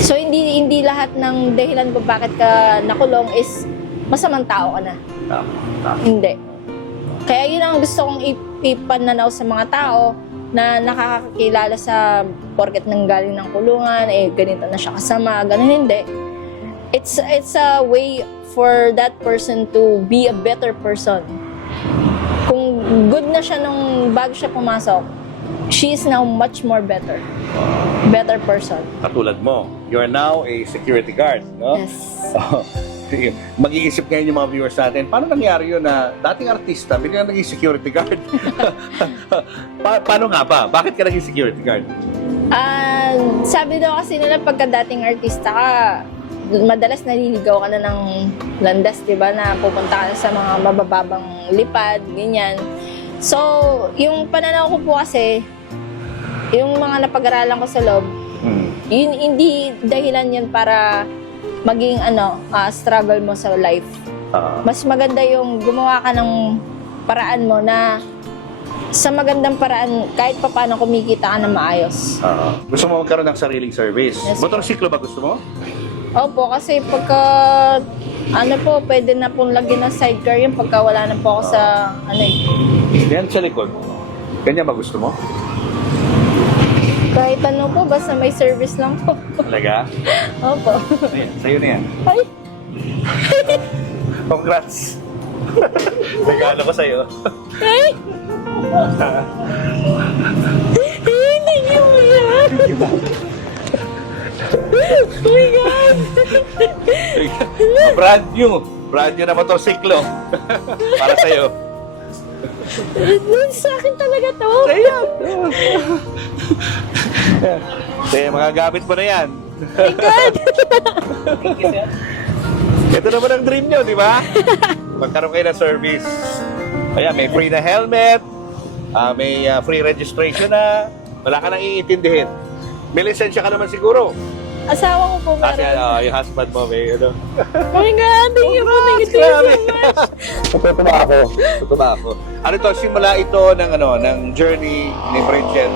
So hindi lahat ng dahilan kung bakit ka nakulong is masamang tao ka na. Tama. Hindi. Kaya yun ang gusto kong ipananaw sa mga tao na nakakakilala sa porket nanggaling ng kulungan, ganito na siya kasama, ganun hindi. It's a way for that person to be a better person. Kung good na siya nung bago siya pumasok, she is now much more better person. Katulad mo, you are now a security guard, no? Yes. Sige. Mag-iisip ngayon yung mga viewers natin, paano nangyari yun na dating artista, biglang naging security guard? Paano nga ba? Bakit ka naging security guard? Sabi daw kasi nila pagka dating artista ka, madalas naliligaw ka na ng landas, di ba? Na pupunta ka sa mga mabababang lipad, ganyan. So, yung pananaw ko po kasi, yung mga napag-aralan ko sa loob, yun, hindi dahilan yan para maging struggle mo sa life. Mas maganda yung gumawa ka ng paraan mo na sa magandang paraan, kahit pa paano kumikita ka na maayos. Gusto mo magkaroon ng sariling service? Yes, Motorsiklo ba gusto mo? Opo, kasi pagka, pwede na pong lagyan ng sidecar yun pagka wala na po ako sa, Yan sa likod. Ganyan ba gusto mo? Kahit ano po, basta may service lang po. Talaga? Opo. Ayan, sa'yo na yan. Ay! Congrats! Regalo ko sa'yo. Ay! Thank you mo yan! Oh my God! Brand new na motorsiklo. Para sa'yo. Sa akin talaga to. Ayan. Kaya magagamit mo na yan. Oh my God! Ito naman ang dream nyo, di ba? Magkaroon kayo ng service. Ayan, may free na helmet, may free registration na, wala ka nang iintindihin. May lisensya ka naman siguro. Asawa ko po Kasi meron. yung husband mo may Oh my God! Thank you po. Thank you so much. Tutuba ako. Ano to, simula ito ng journey ni Bridget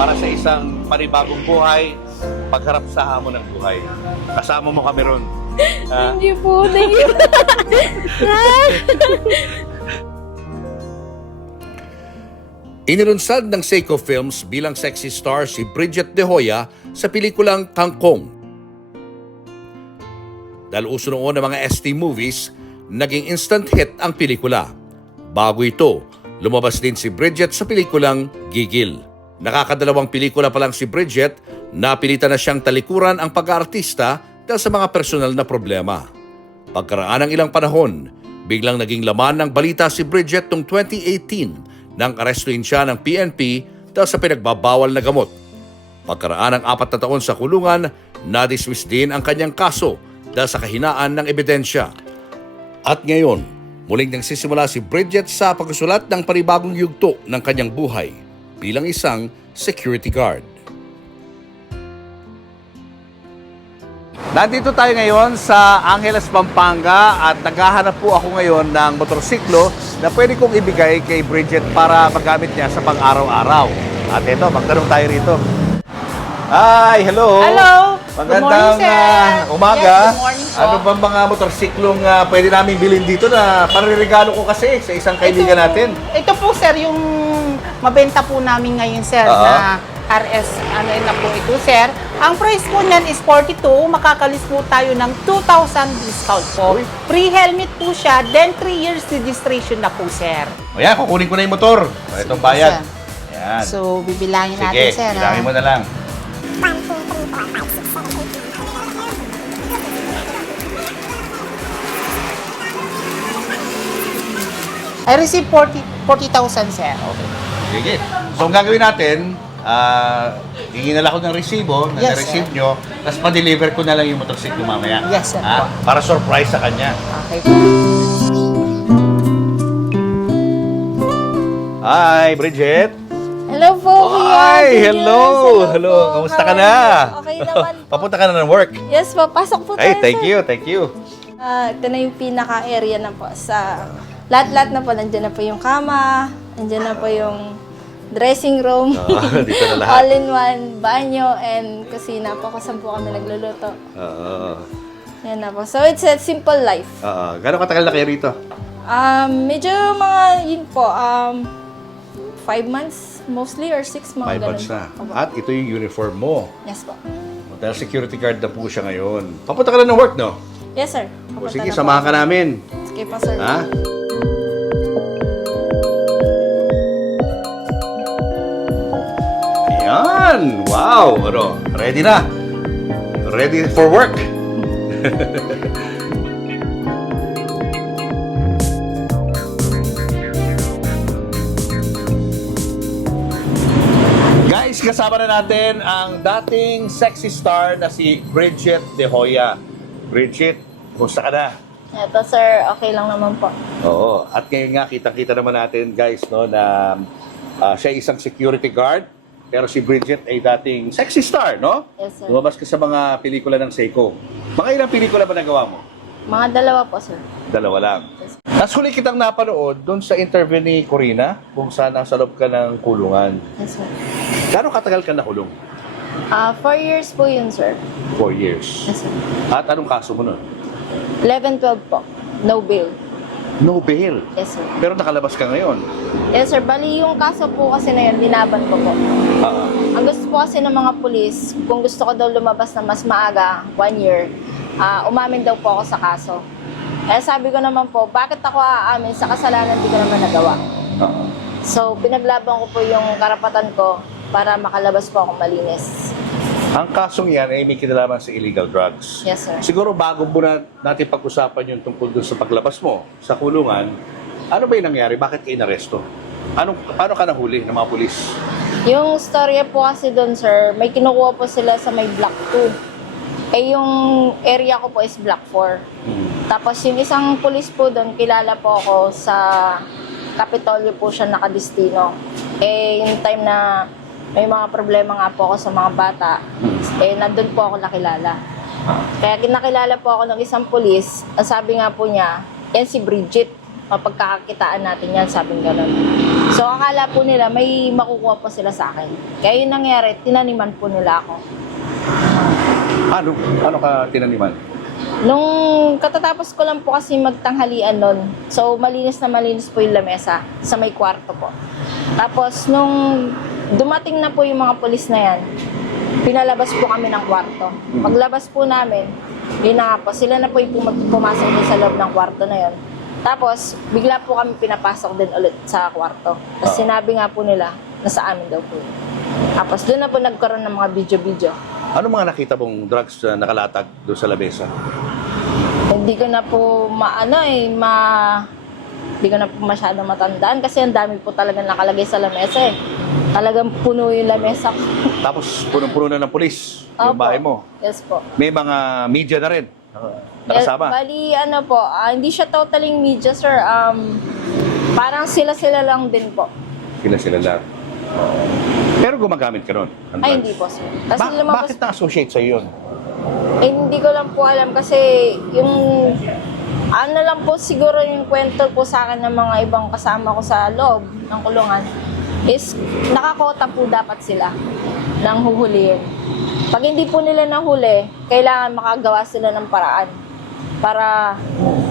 para sa isang panibagong buhay, pagharap sa hamon ng buhay. Kasama mo kami ron. Thank you po. Thank you. Inilunsad ng Seiko Films bilang sexy star si Bridget De Hoya sa pelikulang Kangkong. Dahil uso noon ng mga ST movies, naging instant hit ang pelikula. Bago ito, lumabas din si Bridget sa pelikulang Gigil. Nakakadalawang pelikula pa lang si Bridget, napilitan na siyang talikuran ang pag-aartista dahil sa mga personal na problema. Pagkaraan ng ilang panahon, biglang naging laman ng balita si Bridget noong 2018 nang arestuin siya ng PNP dahil sa pinagbabawal na gamot. Pagkaraan ng 4 na taon sa kulungan, na-dismiss din ang kanyang kaso dahil sa kahinaan ng ebidensya. At ngayon, muling nagsisimula si Bridget sa pagsusulat ng panibagong yugto ng kanyang buhay bilang isang security guard. Nandito tayo ngayon sa Angeles, Pampanga at naghahanap po ako ngayon ng motorsiklo na pwede kong ibigay kay Bridget para magamit niya sa pang-araw-araw. At ito, magtanong tayo rito. Hi, hello! Hello! Magandang Good morning, sir. umaga. Yes, good morning po. Ano bang mga motorsiklong pwede namin bilhin dito na pariregalo ko kasi sa isang kaibigan natin? Ito po, sir, yung mabenta po namin ngayon, sir, na RS, na po ito, sir. Ang price po niyan is 42. Makakalis po tayo ng 2,000 discount po. Uy. Free helmet po siya, then 3 years registration na po, sir. O yan, kukunin ko na yung motor. O, itong bayad. Sir. Yan. So, bibilangin Sige, natin, sir. bilangin mo na lang. I received 40,000, sir. Okay. Sige. So, ang gagawin natin, hihinala ko ng resibo na Yes, na-receive sir. nyo, tapos pa-deliver ko na lang yung motorsiklo mamaya. Yes, sir. Para surprise sa kanya. Okay po. Hi, Bridget. Hello po, Kuya. Hi, Julius. hello. Hello. po. Kamusta How ka are na? you? Okay naman po. Papunta ka na ng work. Yes po, pasok po tayo, Hey, thank sir. you, thank you. Ito na yung pinaka-area na po sa lahat-lahat na po. Nandiyan na po yung kama, nandiyan na po yung dressing room, Dito na lahat. all-in-one, banyo, and kusina po kung saan po kami nagluluto. Oo. Yan na po. So, it's a simple life. Gano'ng katagal na kayo rito? Medyo mga, yun po, 5 months mostly or 6 mga 5 ganun. months na. Opo. At ito yung uniform mo. Yes po. Dahil security guard na po siya ngayon. Papunta ka lang ng work, no? Yes, sir. O Papunta sige, na po samahan ako. ka namin. Sige po, sir. Ha? Ayan! Wow! Ano? Ready na? Ready for work? Guys, kasama na natin ang dating sexy star na si Bridget De Hoya. Bridget, kumusta ka na? Ito, sir. Okay lang naman po. Oo. At ngayon nga, kitang-kita naman natin, guys, no, na siya ay isang security guard. Pero si Bridget ay dating sexy star, no? Yes, sir. Lumabas ka sa mga pelikula ng Seiko. Mga ilang pelikula ba nagawa mo? Mga dalawa po, sir. Dalawa lang. Tapos huli kitang napanood doon sa interview ni Corina kung saan nasa loob ka ng kulungan. Yes, sir. Gano'ng katagal ka nakulong? 4 years po yun, sir. 4 years. Yes, sir. At anong kaso mo nun? 11-12 po. No bail. No bail. Yes, sir. Pero nakalabas ka ngayon. Yes, sir. Bali, yung kaso po kasi na yun, dinaban ko po. Ang gusto po kasi ng mga pulis, kung gusto ko daw lumabas na mas maaga, 1 year, umamin daw po ako sa kaso. Eh, sabi ko naman po, bakit ako aamin sa kasalanan di ko naman nagawa? So, pinaglaban ko po yung karapatan ko para makalabas po ako malinis. Ang kasong yan ay may kinalaman sa illegal drugs. Yes, sir. Siguro bago muna natin pag-usapan yung tungkol dun sa paglabas mo sa kulungan, ano ba yung nangyari? Bakit ka inaresto? Paano ka nahuli ng mga pulis? Yung storya po kasi doon, sir, may kinukuha po sila sa may Block 2. Eh, yung area ko po is Block 4. Tapos yung isang pulis po doon, kilala po ako sa Kapitolyo po siya nakadistino. Eh, yung time na may mga problema nga po ako sa mga bata, eh, nandun po ako nakilala. Kaya kinakilala po ako ng isang pulis, ang sabi nga po niya, yan si Bridget, mapagkakakitaan natin yan, sabi gano'n. So, akala po nila may makukuha po sila sa akin. Kaya yung nangyari, tinaniman po nila ako. Ano ka tinaniman? Nung katatapos ko lang po kasi magtanghalian nun, so malinis na malinis po yung lamesa sa may kwarto po. Tapos nung dumating na po yung mga pulis na yan, pinalabas po kami ng kwarto. Paglabas po namin, yun na nga po, sila na po yung pumasok din sa loob ng kwarto na yun. Tapos bigla po kami pinapasok din ulit sa kwarto. Tapos sinabi nga po nila na sa amin daw po. Tapos doon na po nagkaroon ng mga video-video. Ano mga nakita mong drugs na nakalatag doon sa labesa? Hindi ko na po hindi ko na po masyado matandaan kasi ang dami po talaga nakalagay sa lamesa eh. Talagang puno yung lamesa ko. Tapos punong-puno na ng pulis yung Opo. bahay mo. Yes po. May mga media na rin. Nakasama. Bali, hindi siya totally media, sir. Parang sila-sila lang din po. Sila lang. Pero gumagamit ka nun? ng Ay, drugs? hindi po, sir. Kasi Bakit na-associate sa'yo yun? Eh, hindi ko lang po alam kasi yung lang po siguro yung kwento po sa akin ng mga ibang kasama ko sa loob ng kulungan is nakakota po dapat sila ng huhulihin. Pag hindi po nila nahuli, kailangan makagawa sila ng paraan para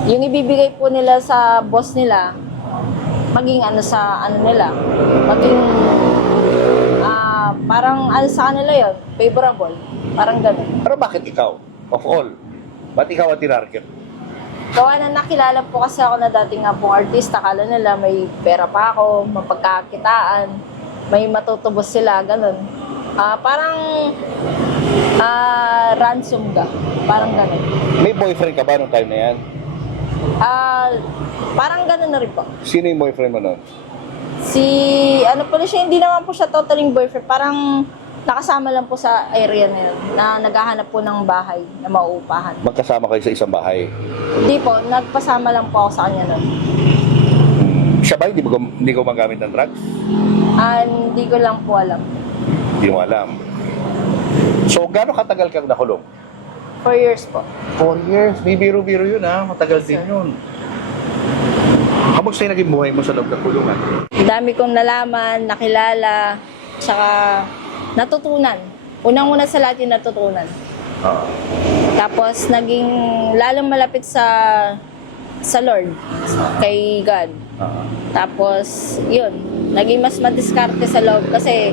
yung ibibigay po nila sa boss nila maging maging parang sa kanila yun, favorable. Parang gano'n. Pero bakit ikaw? Of all? Ba't ikaw ang tinarget? Gawa na nakilala po kasi ako na dati nga pong artista. Akala nila may pera pa ako, mapagkakitaan, may matutubos sila, gano'n. Parang ransom ka. Parang gano'n. May boyfriend ka ba nung time na yan? Parang gano'n na rin po. Sino yung boyfriend mo nun? Hindi naman po siya totaling boyfriend. Parang nakasama lang po sa area na yun, na naghahanap po ng bahay na mauupahan. Magkasama kayo sa isang bahay. Hindi po, nagpasama lang po ako sa kanya nun. Siya ba hindi ko magamit ng drugs? Hindi ko lang po alam. Hindi mo alam. So, gaano katagal kang nakulong? 4 years po. 4 years. May biro-biro yun ha. Matagal din yun. Kamusta yung naging buhay mo sa loob ng kulungan? Ang dami kong nalaman, nakilala, tsaka natutunan. Unang-una sa lahat yung natutunan. Oo. Tapos naging lalong malapit sa Lord, kay God. Tapos yun, naging mas madiskarte sa loob kasi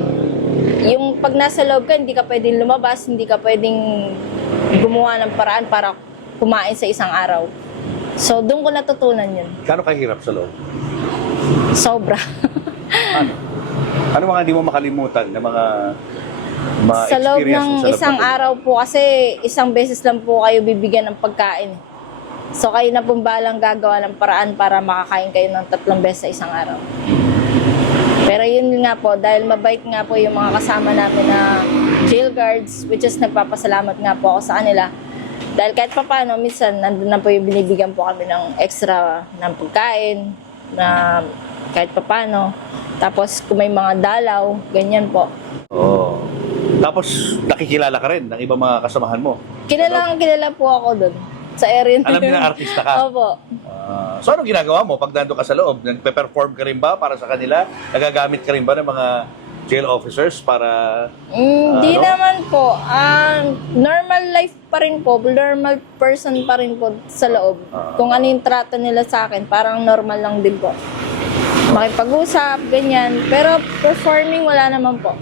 yung pag nasa loob ka, hindi ka pwedeng lumabas, hindi ka pwedeng gumawa ng paraan para kumain sa isang araw. So doon ko natutunan yun. Gano'ng kahirap sa loob? Sobra. Ano mga hindi mo makalimutan na mga Sa loob experience ng mo sa loob isang ng kulungan? araw po kasi isang beses lang po kayo bibigyan ng pagkain. So kayo na pong balang gagawa ng paraan para makakain kayo ng 3 beses sa isang araw. Pero yun nga po, dahil mabait nga po yung mga kasama namin na jail guards, which is nagpapasalamat nga po ako sa kanila. Dahil kahit pa paano, minsan nandun na po yung binibigyan po kami ng extra ng pagkain, na kahit pa paano. Tapos kung may mga dalaw, ganyan po. Oo. Tapos nakikilala ka rin ng ibang mga kasamahan mo. Kilala po ako dun sa area na Alam yun. nila artista ka? Opo. So anong ginagawa mo pag nandun ka sa loob? Nagpe-perform ka rin ba para sa kanila? Nagagamit ka rin ba ng mga jail officers para... Hindi ano? naman po. Normal life pa rin po. Normal person pa rin po sa loob. Kung ano yung trato nila sa akin, parang normal lang din po. Makipag-usap, ganyan. Pero performing, wala naman po.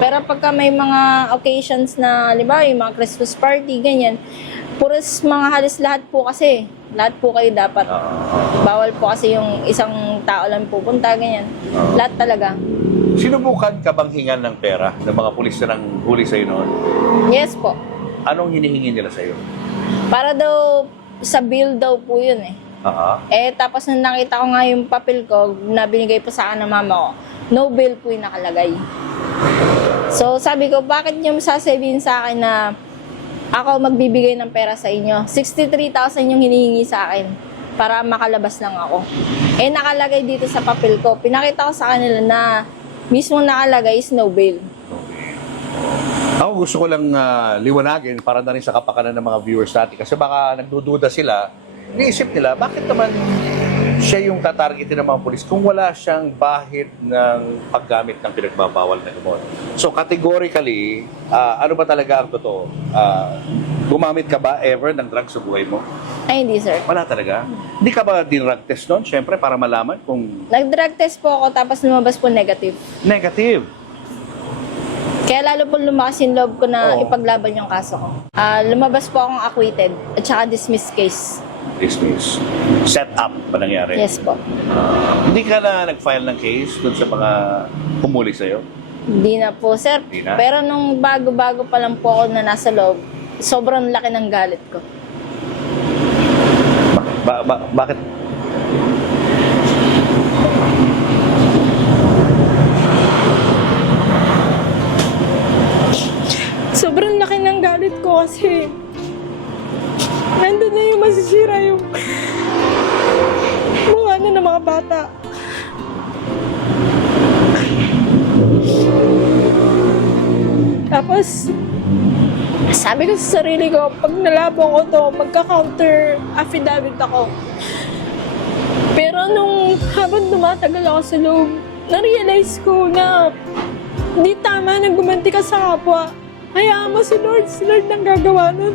Pero pagka may mga occasions na, halimbawa, yung mga Christmas party, ganyan, puros mga halos lahat po kasi. Lahat po kayo dapat. Bawal po kasi yung isang tao lang pupunta, ganyan. Lahat talaga. Sinubukan ka bang hingan ng pera ng mga pulis na nang huli sa'yo noon? Yes po. Anong hinihingi nila sa'yo? Para daw, sa bill daw po yun eh. Tapos nung nakita ko nga yung papel ko, na binigay po sa akin ng mama ko, no bill po yung nakalagay. So sabi ko, bakit niyo sasabihin sa akin na ako magbibigay ng pera sa inyo? 63,000 yung hinihingi sa akin para makalabas lang ako. Nakalagay dito sa papel ko. Pinakita ko sa kanila na mismo nakalagay is no bail. Ako gusto ko lang liwanagin para na rin sa kapakanan ng mga viewers natin kasi baka nagdududa sila, iniisip nila, bakit naman siya yung tatargetin ng mga pulis kung wala siyang bahid ng paggamit ng pinagbabawal na gamot. So categorically, ano ba talaga ang totoo? Gumamit ka ba ever ng drugs sa buhay mo? Ay, hindi sir. Wala talaga? Hindi ka ba din-drug test noon? Siyempre, para malaman kung Nag-drug test po ako tapos lumabas po negative. negative. Kaya lalo po lumakas yung loob ko na Oo. ipaglaban yung kaso ko. Lumabas po akong acquitted at saka dismissed case. Dismiss. Set up pa nangyari. Yes po. Hindi ka na nag-file ng case doon sa mga humuli sa'yo? Hindi na po, sir. Hindi na? Pero nung bago-bago pa lang po ako na nasa loob, sobrang laki ng galit ko. Bakit? Sobrang laki ng galit ko kasi nandun na yung masisira yung mga ano ng mga bata. Tapos, sabi ko sa sarili ko, pag nalaban ko to, magka-counter affidavit ako. Pero nung habang tumatagal ako sa loob, na-realize ko na hindi tama na gumanti ka sa kapwa. Hayaan mo si Lord nang gagawa nun.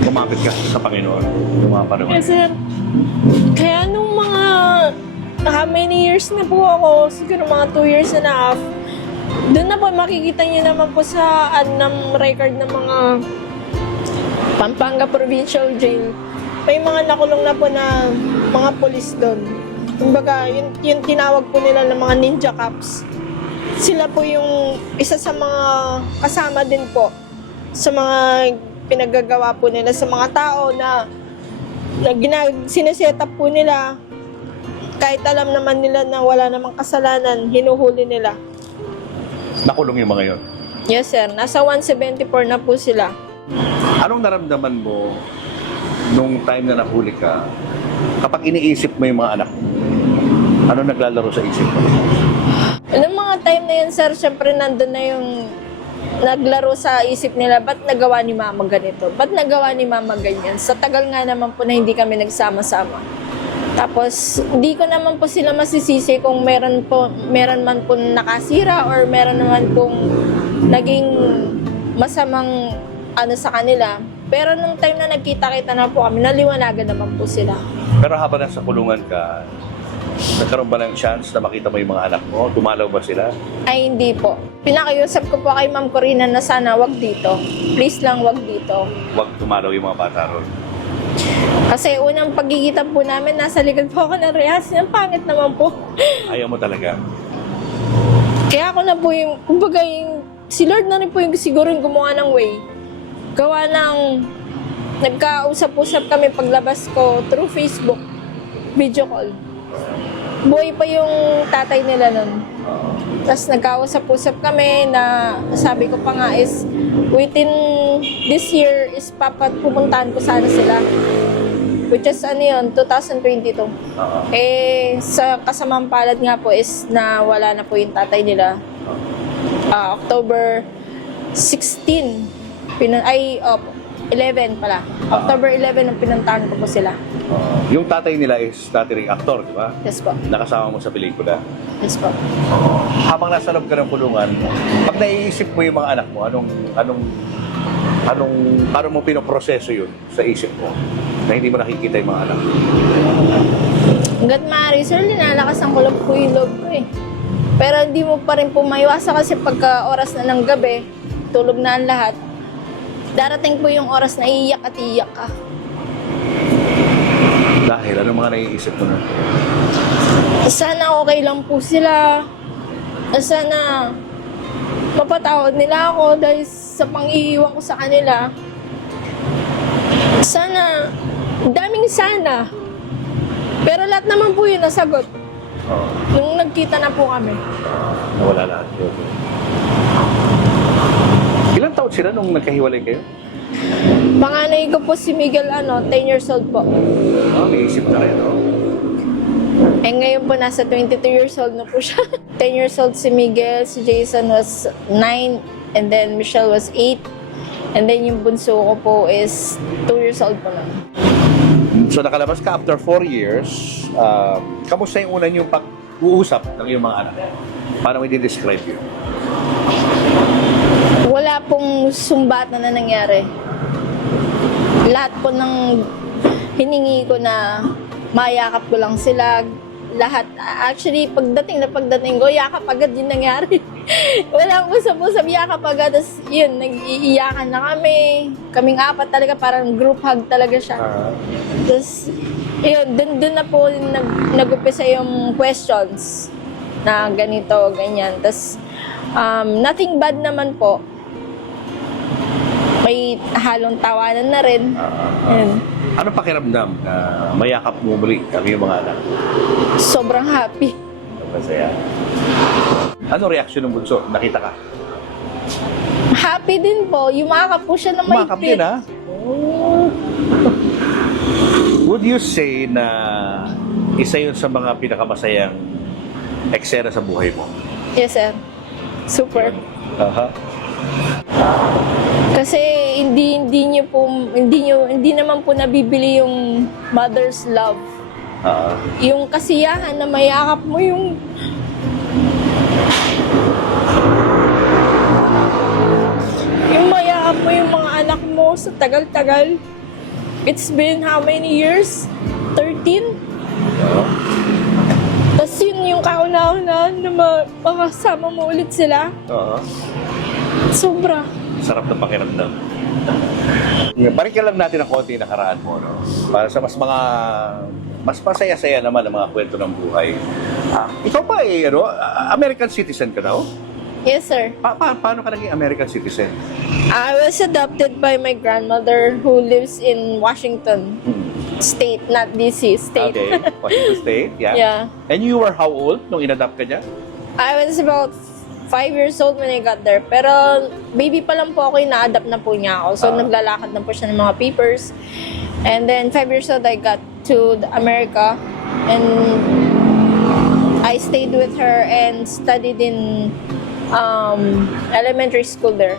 Kumapit ka sa Panginoon yung mga panahon. Yes, sir. Kaya nung mga how many years na po ako, siguro mga 2 years and a half, doon na po makikita niyo naman po sa record ng mga Pampanga Provincial Jail. May mga nakulong na po na mga polis doon. Kumbaga, yung tinawag po nila ng mga ninja cops. Sila po yung isa sa mga kasama din po sa mga pinaggagawa po nila sa mga tao na sineset up po nila. Kahit alam naman nila na wala namang kasalanan, hinuhuli nila. Nakulong yung mga yon. Yes, sir. Nasa 174 na po sila. Anong naramdaman mo nung time na nahuli ka kapag iniisip mo yung mga anak mo? Ano naglalaro sa isip mo? Noong mga time na yun, sir, syempre nandun na yung naglaro sa isip nila, ba't nagawa ni mama ganito? Ba't nagawa ni mama ganyan? Sa tagal nga naman po na hindi kami nagsama-sama. Tapos, hindi ko naman po sila masisisi kung meron man po nakasira or meron naman pong naging masamang ano sa kanila. Pero nung time na nagkita-kita na po kami, naliwanagan naman po sila. Pero habang nasa kulungan ka, nagkaroon ba ng chance na makita mo yung mga anak mo? Dumalaw ba sila? Ay, hindi po. Pinakiusap ko po kay Ma'am Corina na sana wag dito. Please lang wag dito. Huwag dumalaw yung mga bata ron. Kasi unang pagkikita po namin, nasa likod po ako ng rehas. Ang pangit naman po. Ayaw mo talaga. Kaya ako na po yung, kumbaga yung, si Lord na rin po yung siguro yung gumawa ng way. Gawa ng, nagkausap-usap kami paglabas ko through Facebook, video call. Buhay pa yung tatay nila nun. Tapos nagkausap-usap kami na sabi ko pa nga is, within this year is pupuntahan ko sana sila. Which is ano yun, 2022. Sa kasamang palad nga po is na wala na po yung tatay nila. October 16, 11 pala. October 11 ang pinuntahan ko po sila. Yung tatay nila is dati ring aktor, di ba? Yes po. Nakasama mo sa pelikula. Yes po. Habang nasa loob ka ng kulungan, pag naiisip mo yung mga anak mo, paano mo pinoproseso yun sa isip mo na hindi mo nakikita yung mga anak mo? Hanggat maaari, sir, linalakasan ko lang po yung loob ko eh. Pero hindi mo pa rin po maiwasa kasi pagka oras na ng gabi, tulog na ang lahat, darating po yung oras na iiyak at iiyak ka. Dahil, ano mga naiisip mo na? Sana okay lang po sila. Sana mapatawad nila ako dahil sa pang-iiwan ko sa kanila. Sana, daming sana. Pero lahat naman po yun nasagot. Nung nagkita na po kami. Nawala lahat yun. Ilang taon sila nung nagkahiwalay kayo? Panganay ko po si Miguel, 10 years old po. May isip na rin, no? Eh ngayon po nasa 22 years old na po siya. 10 years old si Miguel, si Jason was 9, and then Michelle was 8. And then yung bunso ko po is 2 years old po lang. So nakalabas ka after 4 years, kamusta yung una yung pag-uusap ng iyong mga anak? Paano mo i-describe yun? Wala pong sumbatan na nangyari. Lahat po ng hiningi ko na mayakap ko lang sila. Lahat. Actually, pagdating ko, yakap agad yung nangyari. Walang usap-usap, yakap agad. Tapos yun, nag-iiyakan na kami. Kaming apat talaga, parang group hug talaga siya. Tapos, yun, dun na po nag-upisa yung questions na ganito, ganyan. Tapos, nothing bad naman po. May halong tawanan na rin. Yun. Ano pakiramdam na mayakap mo muli ang iyong mga anak? Sobrang happy. Masaya. Ano reaksyon ng bunso? Nakita ka? Happy din po. Yumakap po siya na may Umakap din, ha? Would you say na isa yun sa mga pinakamasayang eksena sa buhay mo? Yes, sir. Super. Aha. Kasi hindi naman po nabibili yung mother's love. Yung kasiyahan na mayakap mo yung mayakap mo yung mga anak mo sa tagal-tagal. It's been how many years? 13? Tapos yun yung kauna-unahan na makasama mo ulit sila. Sobra. Sarap ng pakiramdam. Balikan lang natin ang konti nakaraan mo, no? Para sa mas masaya-saya naman ang mga kwento ng buhay. Ikaw pa American citizen ka daw? Yes, sir. Paano ka naging American citizen? I was adopted by my grandmother who lives in Washington State, not DC, State. Okay, Washington State, yeah. Yeah. And you were how old nung in-adopt ka niya? I was about 5 years old when I got there. Pero baby pa lang po ako, na-adapt na po niya ako. So naglalakad na po siya ng mga papers. And then 5 years old, I got to America. And I stayed with her and studied in elementary school there.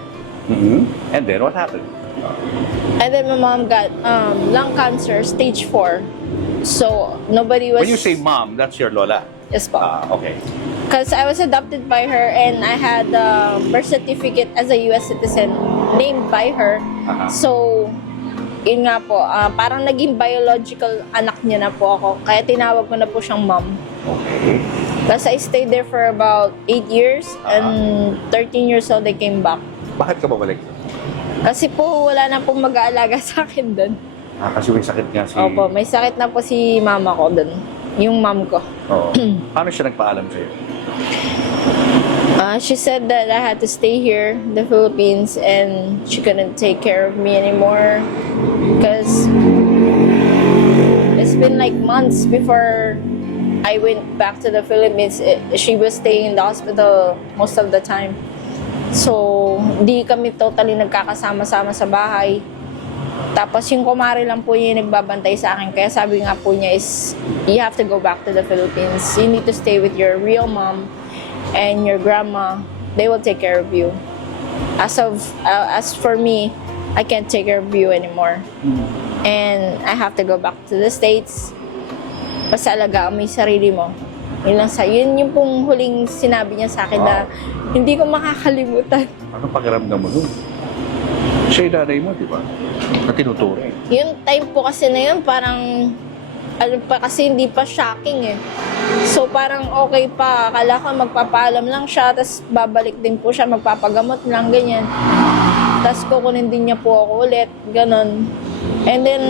And then what happened? And then my mom got lung cancer, stage 4. So, nobody was... When you say mom, that's your lola. Yes po. Okay. Because I was adopted by her and I had a birth certificate as a US citizen named by her. So, yun nga po, parang naging biological anak niya na po ako. Kaya tinawag ko na po siyang mom. Okay. Tapos I stayed there for about 8 years and 13 years old I came back. Bakit ka babalik? Kasi po wala na pong mag-aalaga sa akin doon. Kasi may sakit nga si... Opo, may sakit na po si mama ko doon. Yung mom ko. Oo. Paano siya nagpaalam sa'yo? She said that I had to stay here in the Philippines and she couldn't take care of me anymore because it's been like months before I went back to the Philippines. She was staying in the hospital most of the time. So, di kami totally nagkakasama-sama sa bahay. Tapos yung kumare lang po yung nagbabantay sa akin. Kaya sabi nga po niya is, you have to go back to the Philippines. You need to stay with your real mom and your grandma. They will take care of you. As for me, I can't take care of you anymore. And I have to go back to the States. Basta alagaan mo yung sarili mo. Yun yung pong huling sinabi niya sa akin na hindi ko makakalimutan. Anong pakiramdam mo dun? Siya yung nanay mo, di ba? Na tinuturing. Yung time po kasi na yun, parang, kasi hindi pa shocking eh. So parang okay pa, akala ko magpapaalam lang siya, tapos babalik din po siya, magpapagamot lang, ganyan. Tapos kukunin din niya po ako ulit, ganon. And then,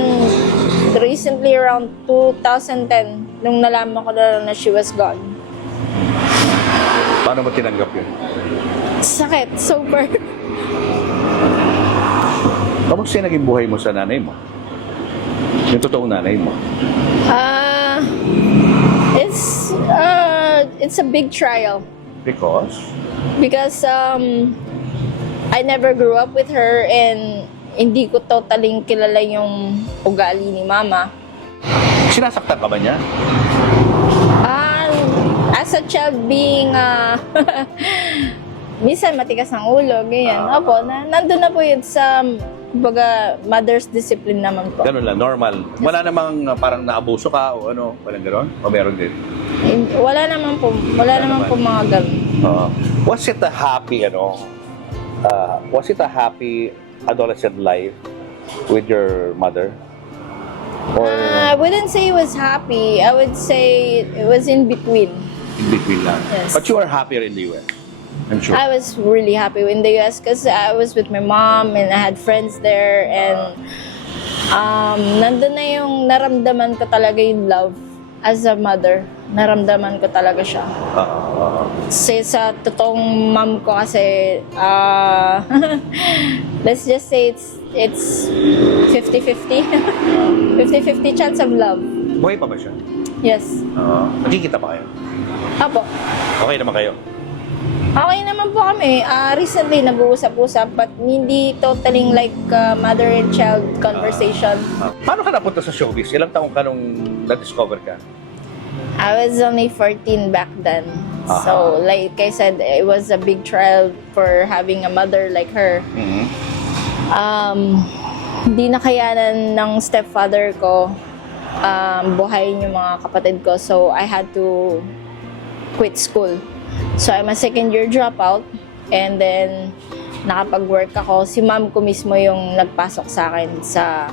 recently around 2010, nung nalaman ko na she was gone. Paano mo tinanggap yun? Sakit, super. Kamusta naging buhay mo sa nanay mo? Yung totoong nanay mo? It's a big trial. Because? Because I never grew up with her and hindi ko totaling kilala yung ugali ni mama. Sinasaktan ka ba niya? As a child being minsan matigas ang ulo, ganyan. Opo, nandun na po yun sa baga mother's discipline naman po. Ganun lang, normal. Wala namang parang naabuso ka o ano, walang gano'n? O meron din? Wala naman po mga ganun. Was it a happy, adolescent life with your mother? Or I wouldn't say it was happy. I would say it was in between. in between lang? Yes. But you are happier in the US, I'm sure. I was really happy in the US because I was with my mom and I had friends there and nandun na yung naramdaman ko talaga yung love as a mother. Naramdaman ko talaga siya. Kasi sa totoong mom ko kasi let's just say it's 50-50. 50-50 chance of love. Buhay pa ba siya? Yes. Magkikita pa kayo? Apo. Okay naman kayo? Okay naman po kami. Recently, nag-uusap-usap but hindi totaling like mother and child conversation. Paano ka napunta sa showbiz? Ilang taong ka nung na-discover ka? I was only 14 back then. So, like I said, it was a big trial for having a mother like her. Hindi nakayanan ng stepfather ko buhayin yung mga kapatid ko. So, I had to quit school. So, I'm a second year dropout. And then, nakapag-work ako. Si mom ko mismo yung nagpasok sa akin sa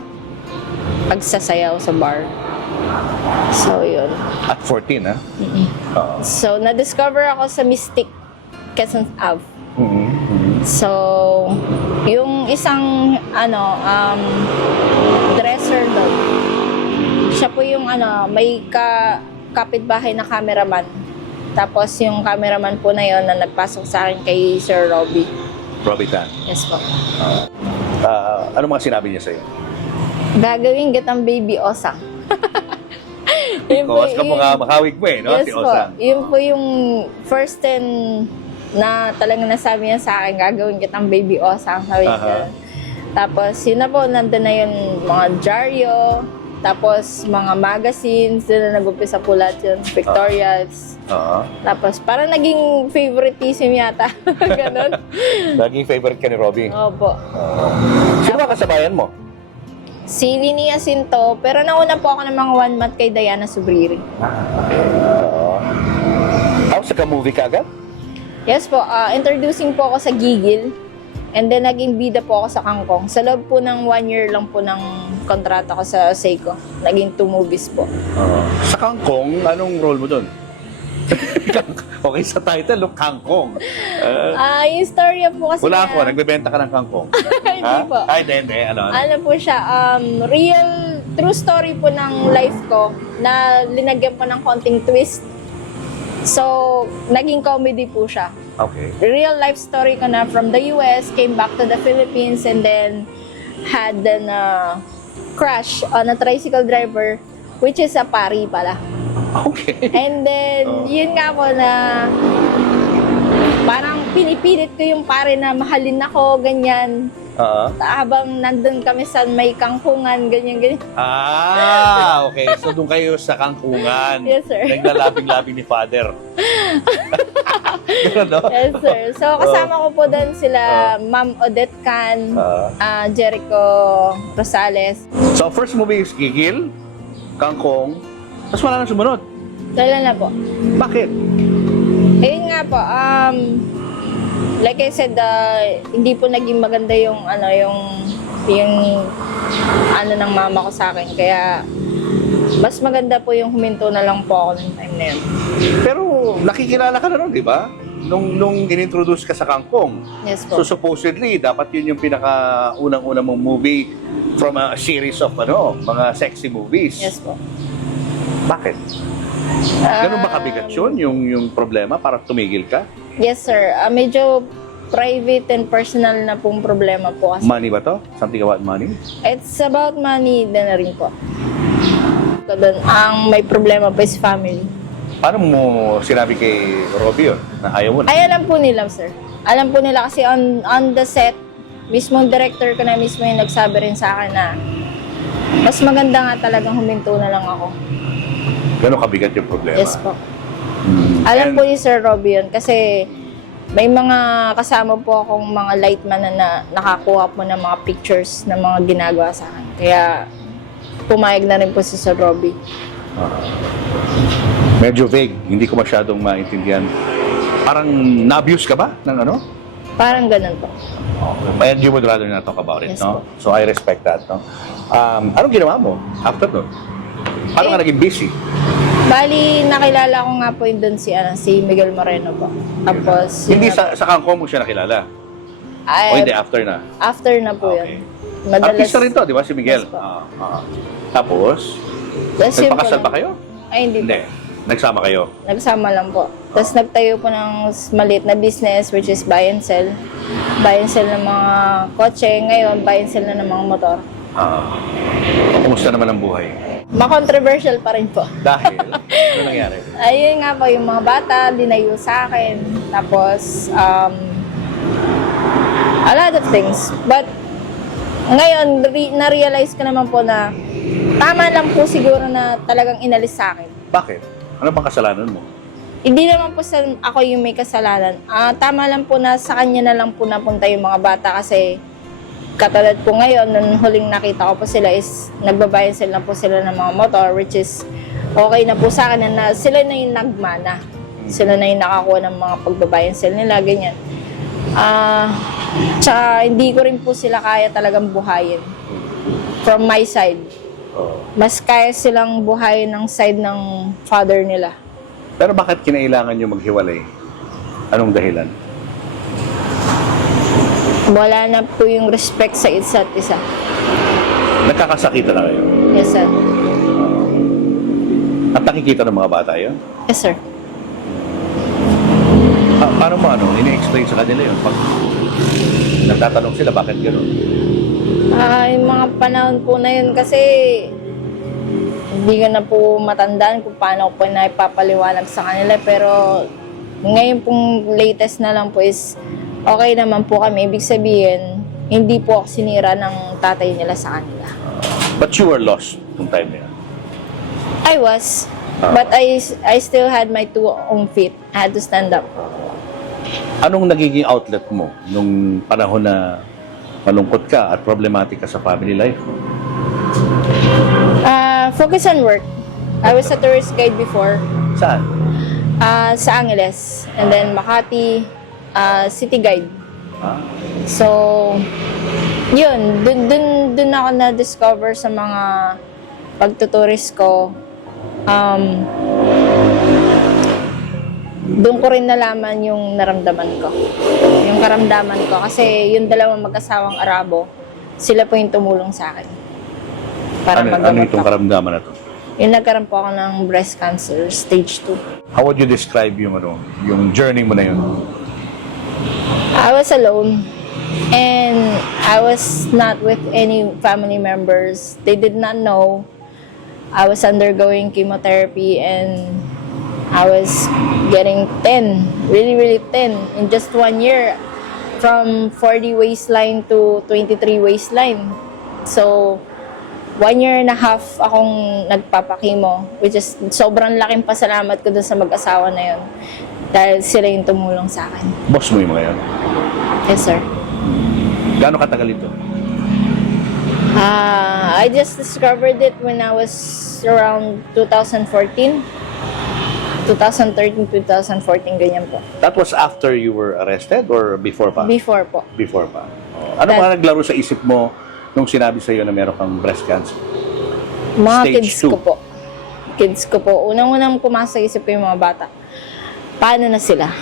pagsasayaw sa bar. So, yun. At 14, ha? So, na-discover ako sa Mystic, Quezon Ave. So, yung isang, dresser doon, siya po yung, may kapitbahay na cameraman. Tapos, yung cameraman po na yun na nagpasok sa akin kay Sir Robbie. Robbie Tan. Yes po. Ano mga sinabi niya sa'yo? Gagawin kitang baby Osang. Because ka po nga makawig mo no? Yes Si po. Osang. Yun po yung first 10 na talagang nasabi niya sa akin, gagawin kitang baby Osang. Sabi niya. Tapos, yun na po, nandun na yung mga dyaryo, tapos mga magazines, doon na nag-umpisa po lahat yun, pictorials. Tapos, parang naging favoritism yata. Ganon. Naging favorite ka ni Robbie? Opo. Sino ba kasabayan mo? si Lini Jacinto, pero nauna po ako ng mga 1 month kay Diana Subriri. Sa ka-movie ka agad? Yes po, introducing po ako sa Gigil, and then naging bida po ako sa Kangkong. Sa loob po ng 1 year lang po ng kontrata ko sa Seiko, naging 2 movies po. Sa Kangkong, anong role mo doon? Okay, sa title, Kangkong. Yung storya po kasi Wala na- ako, nagbebenta ka ng Kangkong. Hindi po. Ay, hindi. Ano? Ano po siya, real, true story po ng life ko na linagyan po ng konting twist. So, naging comedy po siya. Okay. Real life story ko na from the US, came back to the Philippines, and then had an crash on a tricycle driver, which is a pari pala. Okay. And then, yun nga po na parang pinipilit ko yung pare na mahalin ako, ganyan. Habang nandun kami sa may kangkungan, ganyan. Okay. So, doon kayo sa Kangkungan. Yes, sir. Naglalabing-labing ni Father. Ganun, no? Yes, sir. So, kasama ko po doon sila Ma'am Odette Can, Jericho Rosales. So, first movie is Gigil, Kangkong, tapos wala nang sumunod. Kailan na po? Bakit? Ayun nga po, like I said, hindi po naging maganda yung ng mama ko sa akin. Kaya, mas maganda po yung huminto na lang po ako ng time na yun. Pero nakikilala ka na nun, di ba? Nung inintroduce ka sa Kangkong. Yes po. So supposedly, dapat yun yung pinaka-unang-unang mong movie from a series of mga sexy movies. Yes po. Bakit? Ganun ba kabigat yun, yung problema para tumigil ka? Yes, sir. Medyo private and personal na pong problema po kasi. Money ba to? Something about money? It's about money din na rin po. Ang may problema po is family. Paano mo sinabi kay Robbie yun, na ayaw mo na? Ay, alam po nila, sir. Alam po nila kasi on the set, mismong director ko na mismo yung nagsabi rin sa akin na mas maganda nga talagang huminto na lang ako. Ganun kabigat yung problema? Yes po. Alam po ni Sir Robbie yun kasi may mga kasama po akong mga lightman na nakakuha po ng mga pictures ng mga ginagawa sa akin. Kaya pumayag na rin po si Sir Robbie. Medyo vague, hindi ko masyadong maintindihan. Parang na-abuse ka ba ng ano? Parang ganun po. And you would rather not talk about it, Yes, no? po. So I respect that, no? Anong ginawa mo after nun? Paano ka naging busy? Bali, nakilala ko nga po yun doon si Miguel Moreno po. Tapos, Hindi yun na po. sa Kangkong mo siya nakilala? O hindi, after na? After na po Okay. yun. Artista rin to, di ba? Si Miguel? Yes, po. Tapos, Tapos yun po nagpakasal na- ba kayo? Ay, hindi po. Hindi. Nagsama kayo? Nagsama lang po. Tapos nagtayo po ng maliit na business which is buy and sell. Buy and sell ng mga kotse. Ngayon, buy and sell na ng mga motor. Kumusta naman ang buhay? Ma-controversial pa rin po. Dahil, ano nangyari? Ayun nga po, yung mga bata, dinayo sa akin. Tapos, a lot of things. But, ngayon, na-realize ko naman po na tama lang po siguro na talagang inalis sa akin. Bakit? Ano bang kasalanan mo? Hindi naman po ako yung may kasalanan. Tama lang po na sa kanya na lang po napunta yung mga bata kasi katulad po ngayon, nung huling nakita ko po sila is nagbabayan sila po sila ng mga motor which is okay na po sa akin na sila na yung nagmana. Sila na yung nakakuha ng mga pagbabayan sila nila, ganyan. Tsaka hindi ko rin po sila kaya talagang buhayin. From my side. Mas kaya silang buhayin ng side ng father nila. Pero bakit kinailangan nyo maghiwalay? Anong dahilan? Wala na po yung respect sa isa't isa. Nagkakasakitan na kayo? Yes, sir. At nakikita ng mga bata yun? Yes, sir. Paano mo ini-explain sa kanila yun? Pag nagtatanong sila, bakit gano'n? Yung mga panahon po na yun kasi hindi ko na po matandaan kung paano ko po na ipapaliwanag sa kanila. Pero ngayon pong latest na lang po is okay naman po kami. Ibig sabihin, hindi po ako sinira ng tatay nila sa kanila. But you were lost nung time na yun. I was. But I still had my 2 own feet. I had to stand up. Anong nagiging outlet mo nung panahon na malungkot ka at problematic ka sa family life mo? Focus on work. I was a tourist guide before. Saan? Sa Angeles. And then Makati, city guide. Ah. So, yun. Dun ako na-discover sa mga pagtuturist ko. Doon ko rin nalaman yung naramdaman ko. Yung karamdaman ko. Kasi yung dalawang mag-asawang Arabo, sila po yung tumulong sa akin. Para Ano magamot itong ako. karamdaman na to? Yung nagkaroon po ako ng breast cancer, stage 2. How would you describe yung journey mo na yun? I was alone. And I was not with any family members. They did not know. I was undergoing chemotherapy and I was getting thin, really, really thin in just 1 year, from 40 waistline to 23 waistline. So, 1 year and a half akong nagpapakimo, which is sobrang laking pasalamat ko dun sa mag-asawa na yun dahil sila yung tumulong sa akin. Boss mo yung mga yan. Yes, sir. Gaano katagal ito? I just discovered it when I was around 2014. 2013, 2014, ganyan po. That was after you were arrested or before pa? Before po. Before pa. Ano That- ba naglaro sa isip mo nung sinabi sa iyo na meron kang breast cancer? Mga Stage kids ko 2. po. Kids ko po. Unang-unang pumasok sa isip ko yung mga bata. Paano na sila?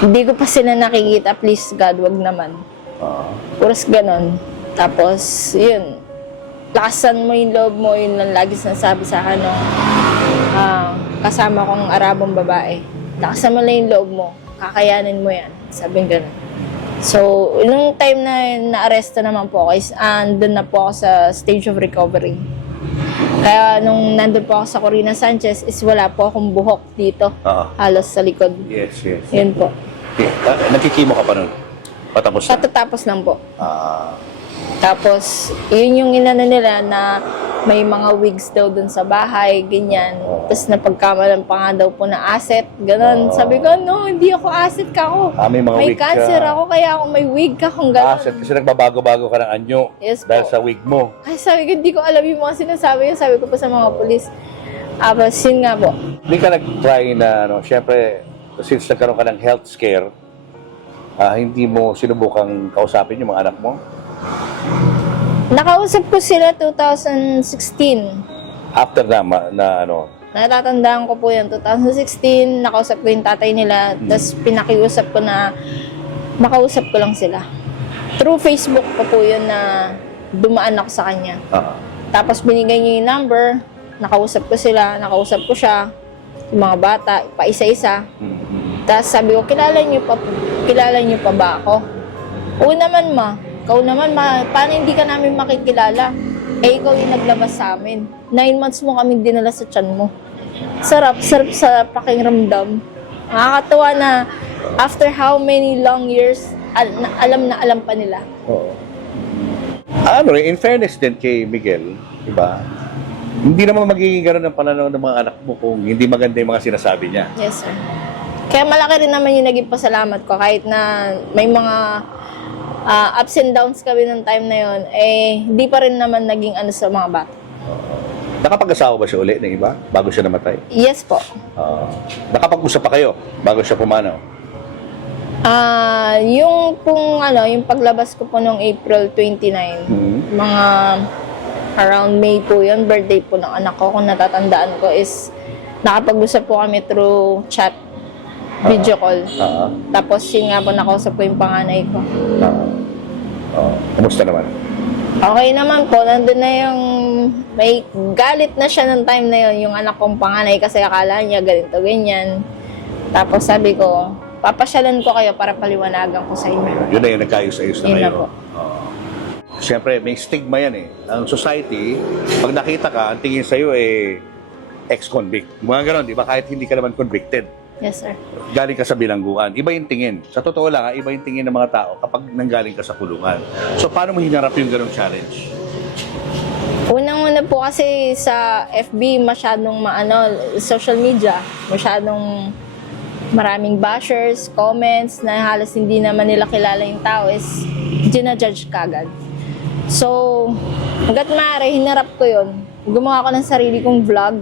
Hindi ko pa sila nakikita. Please God, wag naman. Puros ganon. Tapos, yun. Lakasan mo yung loob mo. Yun lang lagi sinasabi sa akin nung kasama kong Arabong babae. Lakasan mo lang yung loob mo. Kakayanin mo yan. Sabi ganon. So, nung time na na-arresto naman po ako, andun na po ako sa stage of recovery. Kaya nung nandun po ako sa Corina Sanchez, is wala po akong buhok dito. Halos sa likod. Yes, yes. Yun po. Okay. Nagkikimo ka pa nun? Patapos na? Katatapos lang po. Ah. Tapos, yun yung inano nila na may mga wigs daw dun sa bahay, ganyan. Tapos napagkamalan pa nga daw po na asset, ganon. Sabi ko, no, hindi ako asset ka ako. May mga wig cancer ka. ako, kaya ako may wig ka kung ganon. Asset kasi nagbabago-bago ka ng anyo Yes dahil po. sa wig mo. Ay, sabi ko, hindi ko alam yung mga sinasabi yun. Sabi ko pa sa mga polis. Tapos, yun nga po. Hindi ka nag-try na, syempre, since nagkaroon ka ng health scare, hindi mo sinubukang kausapin yung mga anak mo? Nakausap ko sila 2016. After na, Natatandaan ko po yan, 2016, nakausap ko yung tatay nila, tapos pinakiusap ko na makausap ko lang sila. Through Facebook pa po yun na dumaan ako sa kanya. Tapos binigay niya yung number, nakausap ko sila, nakausap ko siya, yung mga bata, pa isa-isa. Tapos sabi ko, kilala niyo pa ba ako? Oo naman ma, ikaw naman ma, paano hindi ka namin makikilala? Eh, ikaw yung naglabas sa amin. 9 months mo kami dinala sa tiyan mo. Sarap sa pakiramdam. Nakakatawa na after how many long years, alam pa nila. Oo. In fairness din kay Miguel, diba? Hindi naman magiging gano'n ang pananaw ng mga anak mo kung hindi maganda yung mga sinasabi niya. Yes, sir. Kaya malaki rin naman yung naging pasalamat ko kahit na may mga ups and downs kami ng time na yon, hindi pa rin naman naging ano sa mga bata. Nakapag-asawa ba siya uli ng iba bago siya namatay? Yes po. Nakapag-usap pa kayo bago siya pumanaw? Yung paglabas ko po noong April 29, mga around May po yun, birthday po ng anak ko, kung natatandaan ko, is nakapag-usap po kami through chat, video call. Tapos yun nga po, nakausap ko yung panganay ko. Kumusta naman? Okay naman po, nandun na yung, may galit na siya ng time na yun, yung anak kong panganay, kasi akala niya ganito, ganyan. Tapos sabi ko, papasyalan ko kayo para paliwanagan ko sa inyo. Yun na yung nagkaayos-ayos na Yun na kayo. po. Siyempre, may stigma yan eh. Ang society, pag nakita ka, ang tingin sa'yo ex-convict. Mga ganon, di ba? Kahit hindi ka naman convicted. Yes, sir. Galing ka sa bilangguan. Iba yung tingin. Sa totoo lang, iba yung tingin ng mga tao kapag nanggaling ka sa kulungan. So, paano mo hinarap yung ganong challenge? Unang-una po kasi sa FB, masyadong social media, masyadong maraming bashers, comments, na halos hindi naman nila kilala yung tao, is ginajudge kagad. So, hanggat maaari, hinarap ko yun. gumawa ako ng sarili kong vlog.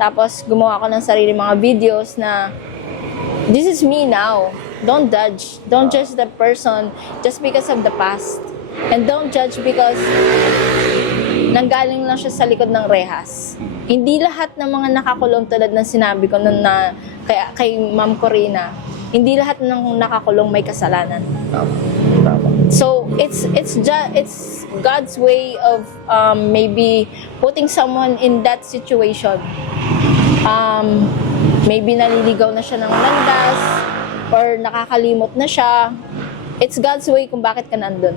Tapos gumawa ako ng sarili mga videos na this is me now. Don't judge. Don't judge the person just because of the past. And don't judge because nanggaling lang siya sa likod ng rehas. Hindi lahat ng mga nakakulong tulad ng sinabi ko nun na kay Ma'am Corina, hindi lahat ng nakakulong may kasalanan. So it's God's way of maybe putting someone in that situation. Maybe naliligaw na siya ng landas or nakakalimot na siya. It's God's way kung bakit ka nandun.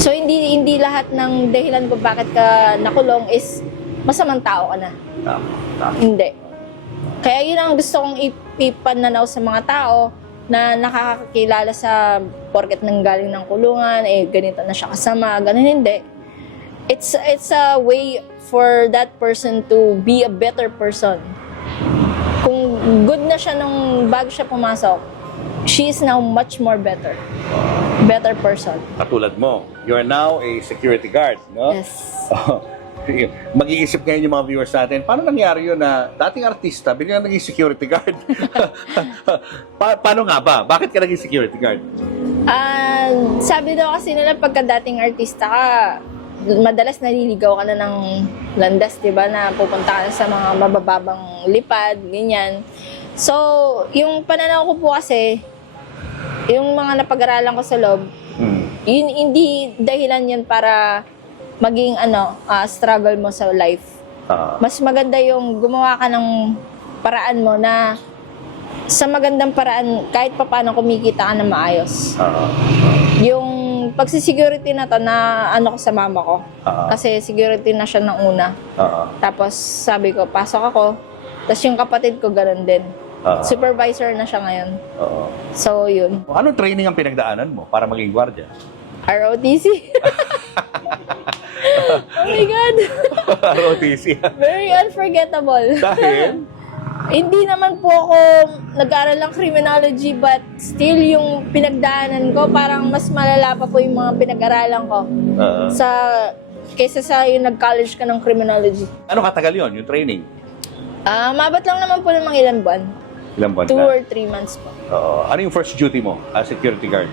So hindi lahat ng dahilan kung bakit ka nakulong is masamang tao ka na. Hindi. Kaya yun ang gusto kong ipananaw sa mga tao na nakakakilala sa porket nanggaling ng kulungan, ganito na siya kasama, ganun hindi. It's a way for that person to be a better person. Kung good na siya nung bago siya pumasok, she is now much more better person. Katulad mo, you are now a security guard, no? Yes. Mag-iisip ngayon yung mga viewers natin, paano nangyari yun na dating artista, biglang naging security guard? Paano nga ba? Bakit ka naging security guard? Sabi daw kasi nila pagka dating artista ka, madalas naliligaw ka na ng landas, di ba? Na pupunta ka na sa mga mabababang lipad, ganyan. So, yung pananaw ko po kasi, yung mga napag-aralan ko sa loob, yun, hindi dahilan yun para maging struggle mo sa life. Mas maganda yung gumawa ka ng paraan mo na sa magandang paraan, kahit pa paano kumikita ka na maayos. Yung pagsisecurity na to na ko sa mama ko. Kasi security na siya ng una. Tapos sabi ko, pasok ako. Tapos yung kapatid ko ganun din. Supervisor na siya ngayon. So yun. Anong training ang pinagdaanan mo para maging gwardiya? ROTC. Oh my God. ROTC. Very unforgettable. Dahil? Hindi naman po ako nag-aaral ng criminology, but still yung pinagdaanan ko, parang mas malala pa po yung mga pinag-aralan ko kaysa sa yung nag-college ka ng criminology. Ano katagal yun, yung training? Mabat lang naman po ng mga ilan buwan. Ilang buwan 2 na? or 3 months po. Ano yung first duty mo as security guard?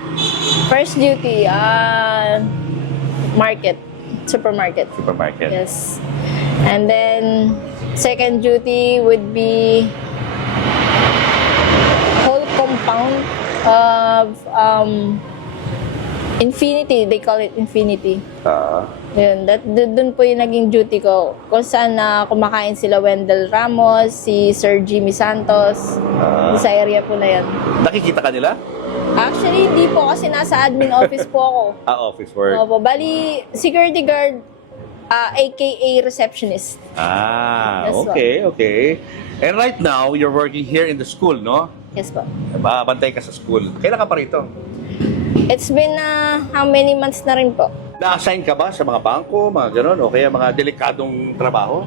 First duty, supermarket. Supermarket. Yes. And then, second duty would be whole compound of Infinity. They call it Infinity. Yun, dun po yung naging duty ko. Kung saan kumakain sila Wendell Ramos, si Sir Jimmy Santos. Sa area po na yan. Nakikita ka nila? Actually, hindi po kasi nasa admin office po ako. Office work. Opo, bali, security guard, aka receptionist. Yes, Okay. And right now, you're working here in the school, no? Yes po. Diba? Bantay ka sa school. Kailan ka pa rito? It's been how many months na rin po? Na-assign ka ba sa mga bangko, mga gano'n, o kaya mga delikadong trabaho?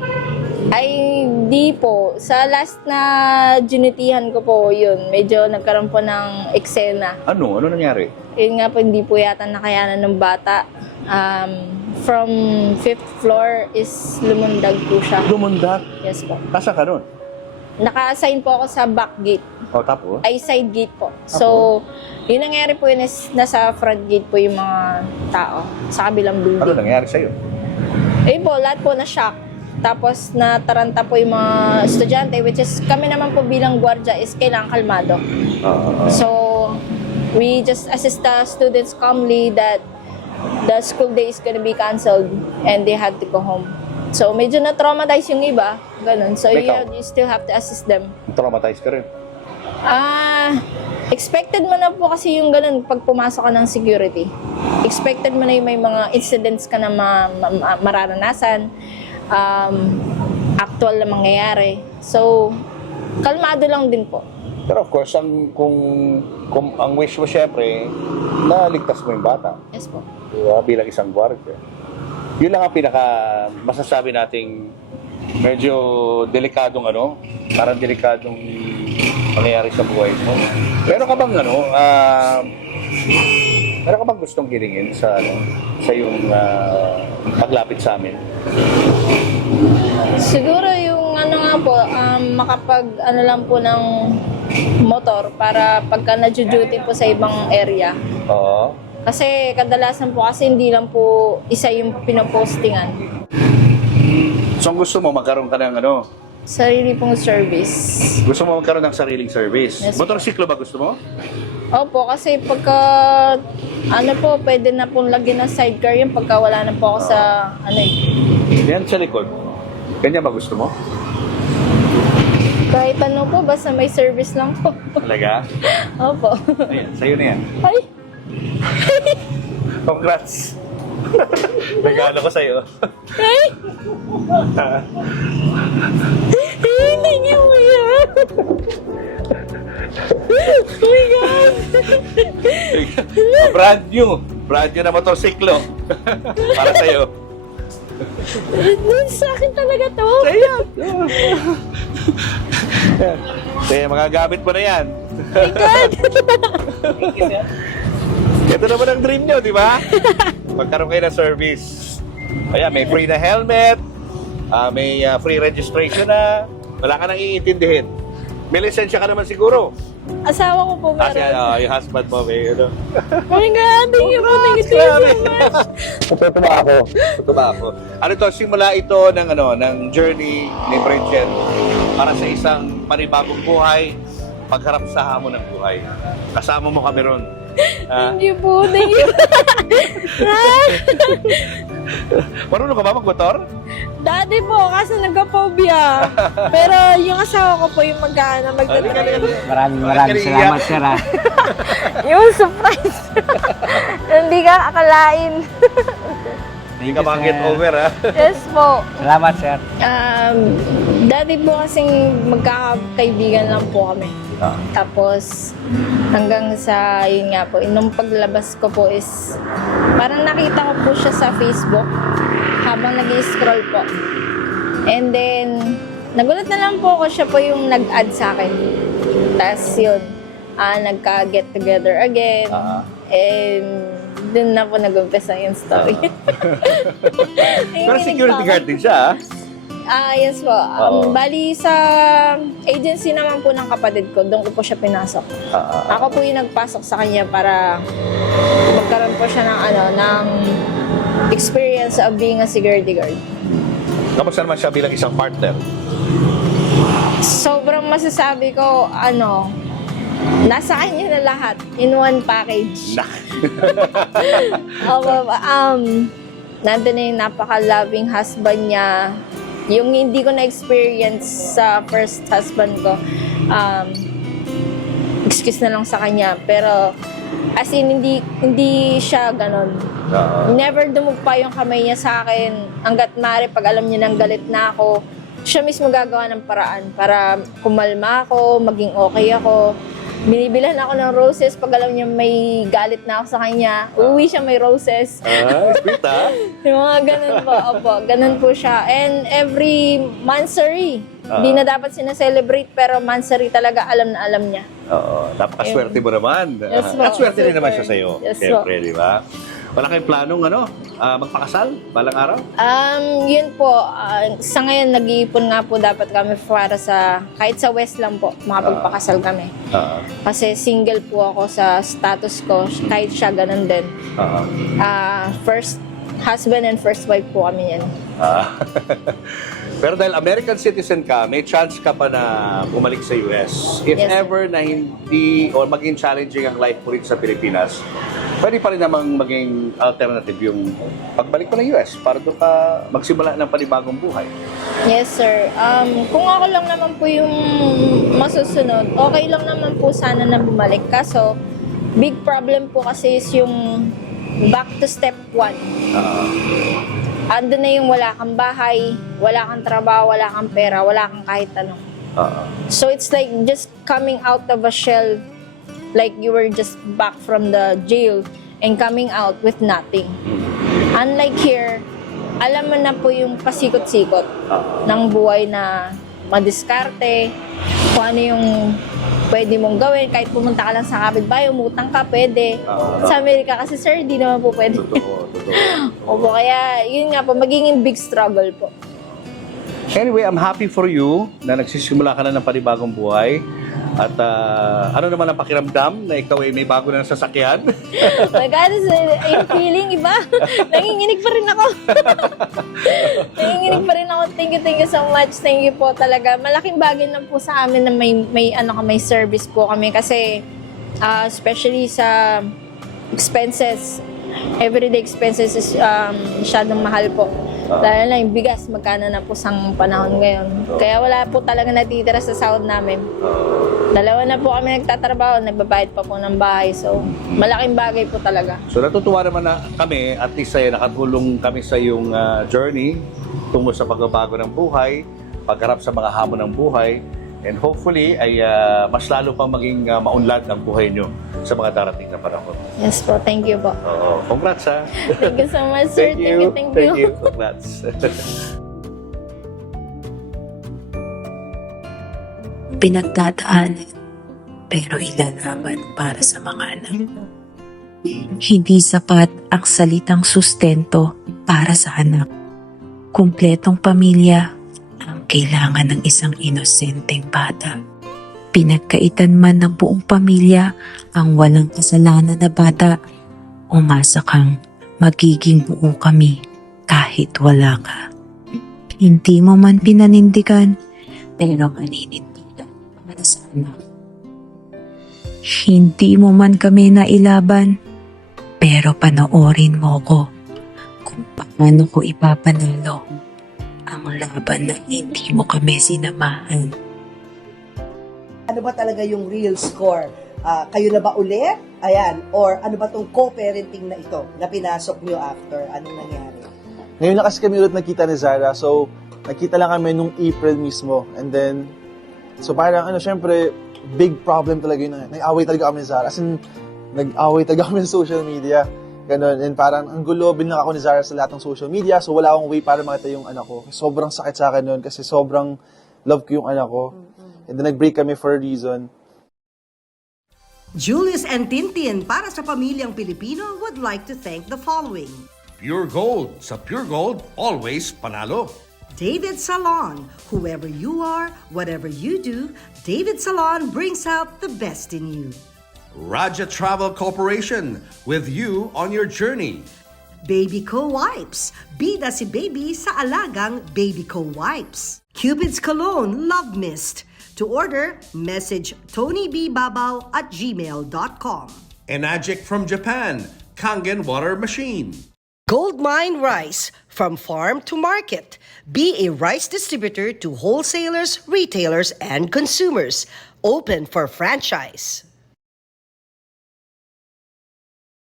Ay, di po. Sa last na ginitihan ko po, yun, medyo nagkaroon po ng eksena. Ano? Ano nangyari? Yun nga po, hindi po yata nakayanan ng bata. From 5th floor is lumundag po siya. Lumundag? Yes po. Nasaan ka nun? Naka-assign po ako sa back gate. Tapos? Ay, side gate po. So, yun nangyari po yun is nasa front gate po yung mga tao sa kabilang building. Ano nangyari sa'yo? Po, lahat po na-shock. Tapos nataranta po yung mga estudyante, which is kami naman po bilang gwardiya is kailangan kalmado. So, we just assist the students calmly that the school day is gonna be canceled and they had to go home. So, medyo na-traumatize yung iba, ganun. So, you still have to assist them. Traumatized ka rin? Expected mo na po kasi yung ganun pag pumasok ka ng security. Expected mo na yung may mga incidents ka na mararanasan, actual na mangyayari. So, kalmado lang din po. Pero of course, kung ang wish mo syempre, na ligtas mo yung bata. Yes po. Diba? Bilang isang gwardiya. Yun lang ang pinaka masasabi nating medyo delikadong parang delikadong mangyayari sa buhay mo. Meron ka bang meron ka bang gustong hilingin sa iyong paglapit sa amin? Siguro yung ano nga po, makapag ano lang po ng motor para pagka na-duty po sa ibang area. Oo. Kasi kadalasan po kasi hindi lang po isa yung pinopostingan. So, ang gusto mo, magkaroon ka ng ano? Sarili pong service. Gusto mo magkaroon ng sariling service? Yes, Motorsiklo ba gusto mo? Opo, kasi pagka ano po, pwede na pong lagyan ng sidecar yun pagka wala na po ako sa ano eh. Yan sa likod. Ganyan ba gusto mo? Kahit ano po, basta may service lang po. Talaga? Opo. Ayan, sa'yo na yan. Ay! Congrats! Regalo ko sa'yo. Ay! Hindi niyo mo yan! Oh my God! Brand new. Brand new na motorsiklo. Para sa'yo. Sa akin talaga to. Ayan. Kaya magagamit mo na yan. My God! Ito naman ang dream nyo, di ba? Magkaroon kayo ng service. Ayan, may free na helmet, may free registration na, wala ka nang iintindihin. May lisensya ka naman siguro. Asawa ko po Kasi meron. yung husband mo, may ano. Oh my God! Thank you po. Thank you so much. Tutuba ako. Ano to, simula ito ng ano, ng journey ni Bridget para sa isang panibagong buhay, pagharap sa hamon ng buhay. Kasama mo kami ron. Thank you po. Thank you. Marunong ka ba magmotor? Dati po, kasi nagka-phobia. Pero yung asawa ko po yung magdadrive. Maraming salamat, sir. Yung surprise. Hindi ka akalain. Hindi ka bakit over, ha? Yes po. Salamat, sir. Dati po kasing magkakaibigan lang po kami. Tapos hanggang sa, yun nga po, nung paglabas ko po is, parang nakita ko po siya sa Facebook habang nag-scroll po. And then, nagulat na lang po ako, siya po yung nag-add sa akin. Tapos yun, nagka-get together again. And dun na po nag-umpisa yung story. Pero security guard din siya, ha? Yes po. Oo. Bali sa agency naman po ng kapatid ko, doon ko po siya pinasok. Ako po yung nagpasok sa kanya para magkaroon po siya ng ng experience of being a security guard. Kamusta naman siya bilang isang partner? Sobrang masasabi ko, nasa kanya na lahat in one package. Nandun na yung napaka-loving husband niya. Yung hindi ko na-experience sa first husband ko, excuse na lang sa kanya. Pero, as in, hindi siya ganon. Never dumugpa yung kamay niya sa akin. Hanggat maaari, pag alam niya nang galit na ako, siya mismo gagawa ng paraan para kumalma ako, maging okay ako. Binibilan ako ng roses pag alam niya may galit na ako sa kanya. Uuwi siya may roses. Sweet, ha? Yung mga ganun po. Opo, ganun po siya. And every mansary, hindi na dapat sinaselebrate, pero mansary talaga alam na alam niya. Oo, napakaswerte mo naman. Yes, po. At swerte din naman Super. siya sa'yo. Yes, Siyempre, di ba? Wala kayong planong magpakasal balang araw? Yun po, sa ngayon nag-iipon nga po dapat kami para sa, kahit sa West lang po, makapagpakasal kami. Kasi single po ako sa status ko, kahit siya ganun din. First husband and first wife po kami yan. Pero dahil American citizen ka, may chance ka pa na bumalik sa US. If Yes, sir. ever na hindi or maging challenging ang life mo rin sa Pilipinas, pwede pa rin namang maging alternative yung pagbalik mo ng US para doon ka magsimula ng panibagong buhay. Yes, sir. Kung ako lang naman po yung masusunod, okay lang naman po sana na bumalik. Kaso, big problem po kasi is yung back to step 1. Ando na yung wala kang bahay, wala kang trabaho, wala kang pera, wala kang kahit ano. So it's like just coming out of a shell, like you were just back from the jail and coming out with nothing. Unlike here, alam mo na po yung pasikot-sikot ng buhay na madiskarte, kung ano yung pwede mong gawin, kahit pumunta ka lang sa kapitbahay, umutang ka, pwede. Sa Amerika kasi, sir, di naman po pwede. Totoo. Opo, kaya yun nga po, magiging big struggle po. Anyway, I'm happy for you na nagsisimula ka na ng panibagong buhay. At ano naman ang pakiramdam na ikaw ay may bago na sasakyan? Oh my God, yung feeling iba. Nanginginig pa rin ako. Nanginginig pa rin ako. Thank you so much. Thank you po talaga. Malaking bagay na po sa amin na may service po kami kasi especially sa expenses. Everyday expenses is masyadong mahal po. Lalo na yung bigas, magkano na po sang panahon ngayon. Kaya wala po talaga natitira sa sahod namin. Dalawa na po kami nagtatrabaho, nagbabayad pa po ng bahay. So, malaking bagay po talaga. So natutuwa naman na kami, at least ay nakatulong kami sa iyong journey tungo sa pagbabago ng buhay, pagharap sa mga hamon ng buhay, and hopefully ay mas lalo pang maging maunlad ang buhay nyo sa mga darating na panahon. Yes po, thank you po. Oo, congrats ha. Thank you so much, sir. Thank you. Thank you. Congrats. Pinagdadaanan, pero ilalaban para sa mga anak. Hindi sapat ang salitang sustento para sa anak. Kumpletong pamilya ang kailangan ng isang inosenteng bata. Pinagkaitan man ng buong pamilya ang walang kasalanan na bata, umasa kang magiging buo kami kahit wala ka. Hindi mo man pinanindigan, pero maninindigan para sa anak. Hindi mo man kami nailaban, pero panoorin mo ko kung paano ko ipapanalo ang laban na hindi mo kami sinamahan. Ano ba talaga yung real score? Kayo na ba ulit? Ayan. Or ano ba tong co-parenting na ito na pinasok nyo after? Anong nangyari? Ngayon na kasi kami ulit nakita ni Zara. So, nakita lang kami nung April mismo. And then, so parang syempre, big problem talaga yun. Nag-away talaga kami ni Zara. As in, nag-away talaga kami sa social media. Ganon. And parang ang gulo, binlang ako ni Zara sa lahat ng social media. So, wala akong way para makita yung anak ko. Sobrang sakit sa akin nun kasi sobrang love ko yung anak ko. And then nag-break kami for a reason. Julius and Tintin para sa pamilyang Pilipino would like to thank the following. Pure Gold. Sa Pure Gold, always panalo. David Salon. Whoever you are, whatever you do, David Salon brings out the best in you. Raja Travel Corporation. With you on your journey. Baby Co Wipes. Bida si baby sa alagang Baby Co Wipes. Cupid's Cologne Love Mist. To order, message tonybbabaw@gmail.com. Enagic from Japan. Kangen Water Machine. Goldmine Rice. From farm to market. Be a rice distributor to wholesalers, retailers, and consumers. Open for franchise.